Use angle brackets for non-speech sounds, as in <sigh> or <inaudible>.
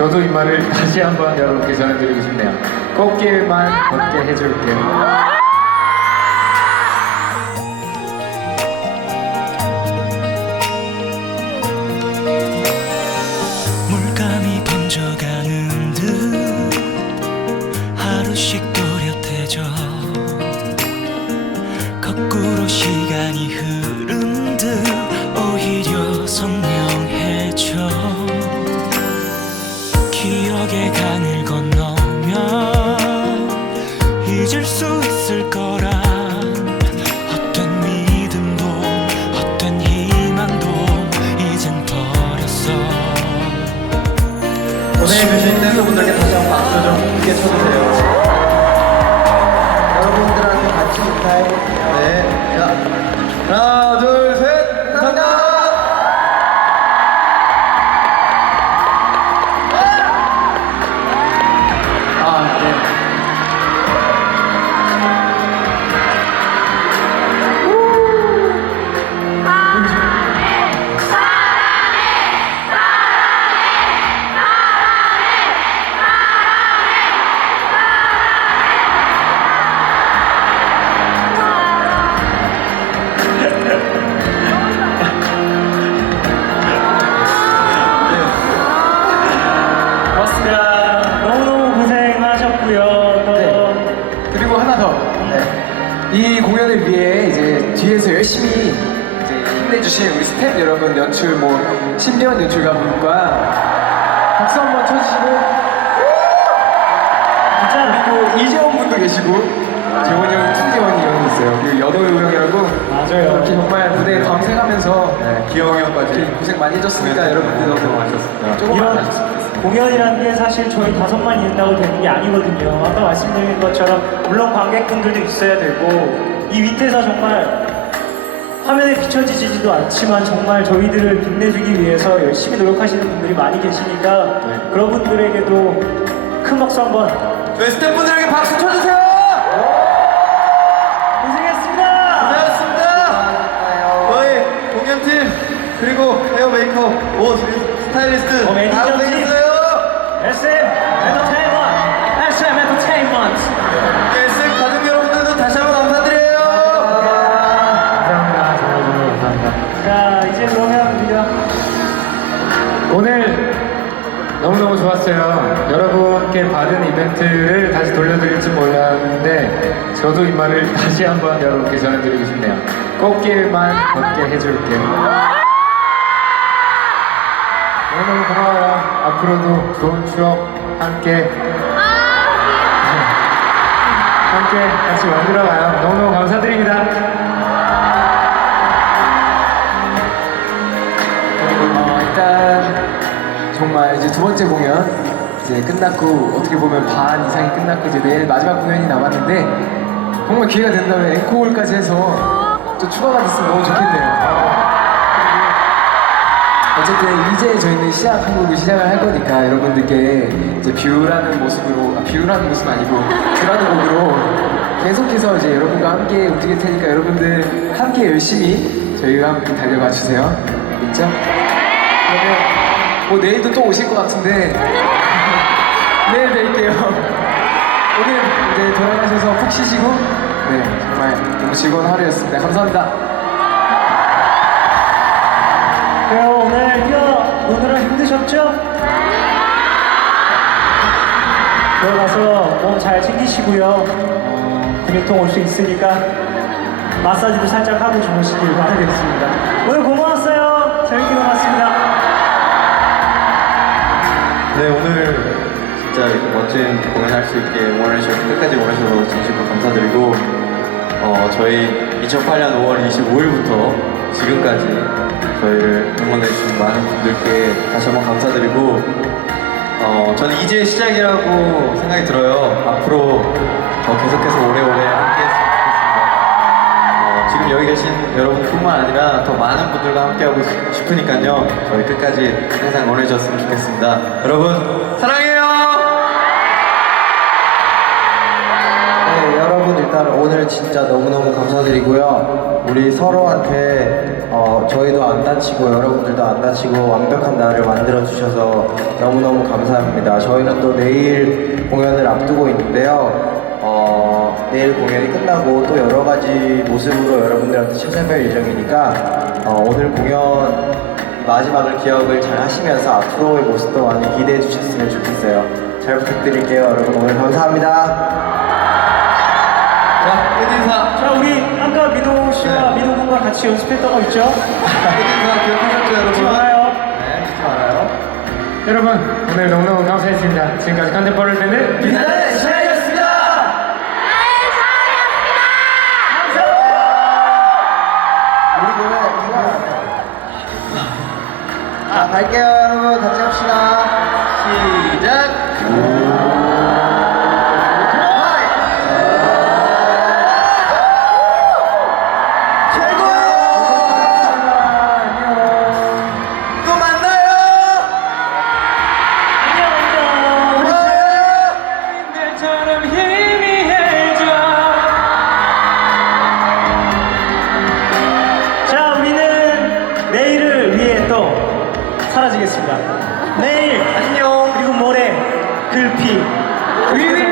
저도 이 말을 다시 한번 여러분께 전해드리고 싶네요. 꽃길만 걷게 해줄게. 뒤에서 열심히 이제 힘내주신 우리 스태프 여러분, 연출 뭐 신비한 연출가분과 박수 한번 쳐주시고 진짜 그리고 이재원 분도 계시고 재원이 형, 승재원이 형이 있어요. 그리고 연호 형이라고 맞아요. 이렇게 정말 무대에 밤새가면서 기영이 형까지 고생 많이 해줬으니까 여러분들 너무 많으셨습니다. 조금만 이런 하셨으면 공연이라는 게 사실 저희 다섯만 있다고 되는 게 아니거든요. 아까 말씀드린 것처럼 물론 관객분들도 있어야 되고 이 밑에서 정말 화면에 비춰지지도 않지만 정말 저희들을 빛내주기 위해서 열심히 노력하시는 분들이 많이 계시니까 그런 분들에게도 큰 박수 한번 저희 스태프분들에게 박수 쳐주세요! 고생했습니다. 고생하셨습니다. 저희 공연팀 그리고 헤어 메이크업, 옷, 스타일리스트 어, 매니저 다 팀. 고생했어요. SM 자 이제 그러면 우리가 오늘 너무너무 좋았어요. 여러분께 받은 이벤트를 다시 돌려드릴지 몰랐는데 저도 이 말을 <laughs> 다시 한번 여러분께 전해드리고 싶네요. 꽃길만 걷게 해줄게. 너무너무 고마워요. 앞으로도 좋은 추억 함께 함께 같이 만들어가요. 너무너무 감사드립니다. 이제 두 번째 공연 이제 끝났고 어떻게 보면 반 이상이 끝났고 이제 내일 마지막 공연이 남았는데 정말 기회가 된다면 앵콜까지 해서 또 추가가 됐으면 너무 좋겠네요. 어쨌든 이제 저희는 시작 한국을 시작을 할 거니까 여러분들께 이제 뷰라는 모습으로 아, 뷰라는 모습 아니고 뷰라는 곡으로 계속해서 이제 여러분과 함께 움직일 테니까 여러분들 함께 열심히 저희와 함께 달려가 주세요. 있죠? 그러면 뭐 내일도 또 오실 것 같은데 <laughs> 내일 뵐게요. 오늘 이제 돌아가셔서 푹 쉬시고 네 정말 너무 즐거운 하루였습니다. 감사합니다. 그럼 오늘 뛰어 오느라 힘드셨죠? 들어가서 몸 잘 챙기시고요. 어, 근육통 올 수 있으니까 마사지도 살짝 하고 주무시길 바라겠습니다. 오늘 고마웠어요. 재밌게 놀았습니다. 네 오늘 진짜 멋진 공연할 수 있게 응원해주셔서 끝까지 응원해주셔서 진심으로 감사드리고 어, 저희 2008년 5월 25일부터 지금까지 저희를 응원해주신 많은 분들께 다시 한번 감사드리고 어, 저는 이제 시작이라고 생각이 들어요. 앞으로 더 계속해서 오래오래 함께 여기 계신 여러분뿐만 아니라 더 많은 분들과 함께하고 싶- 싶으니까요 저희 끝까지 항상 응원해주셨으면 좋겠습니다 여러분 사랑해요 네, 여러분 일단 오늘 진짜 너무너무 감사드리고요. 우리 서로한테 어, 저희도 안 다치고 여러분들도 안 다치고 완벽한 날을 만들어 주셔서 너무너무 감사합니다. 저희는 또 내일 공연을 앞두고 있는데요. 어, 내일 공연이 끝나고 또 여러 가지 모습으로 여러분들한테 찾아뵐 예정이니까 어, 오늘 공연 마지막을 기억을 잘 하시면서 앞으로의 모습도 많이 기대해 주셨으면 좋겠어요. 잘 부탁드릴게요. 여러분 오늘 감사합니다. 자, 끝인사. 자 우리 아까 민호 씨와 민호 군과 같이 연습했던 거 있죠? 끝인사 기억하셨죠, 여러분? 잊지 말아요. 네, 잊지 말아요. 여러분 오늘 너무너무 감사했습니다. 지금까지 컨텐츠를 비단의 시간이었습니다. 갈게요, 여러분. 같이 합시다. 하겠습니다. 내일 안녕 그리고 모레 글피 위위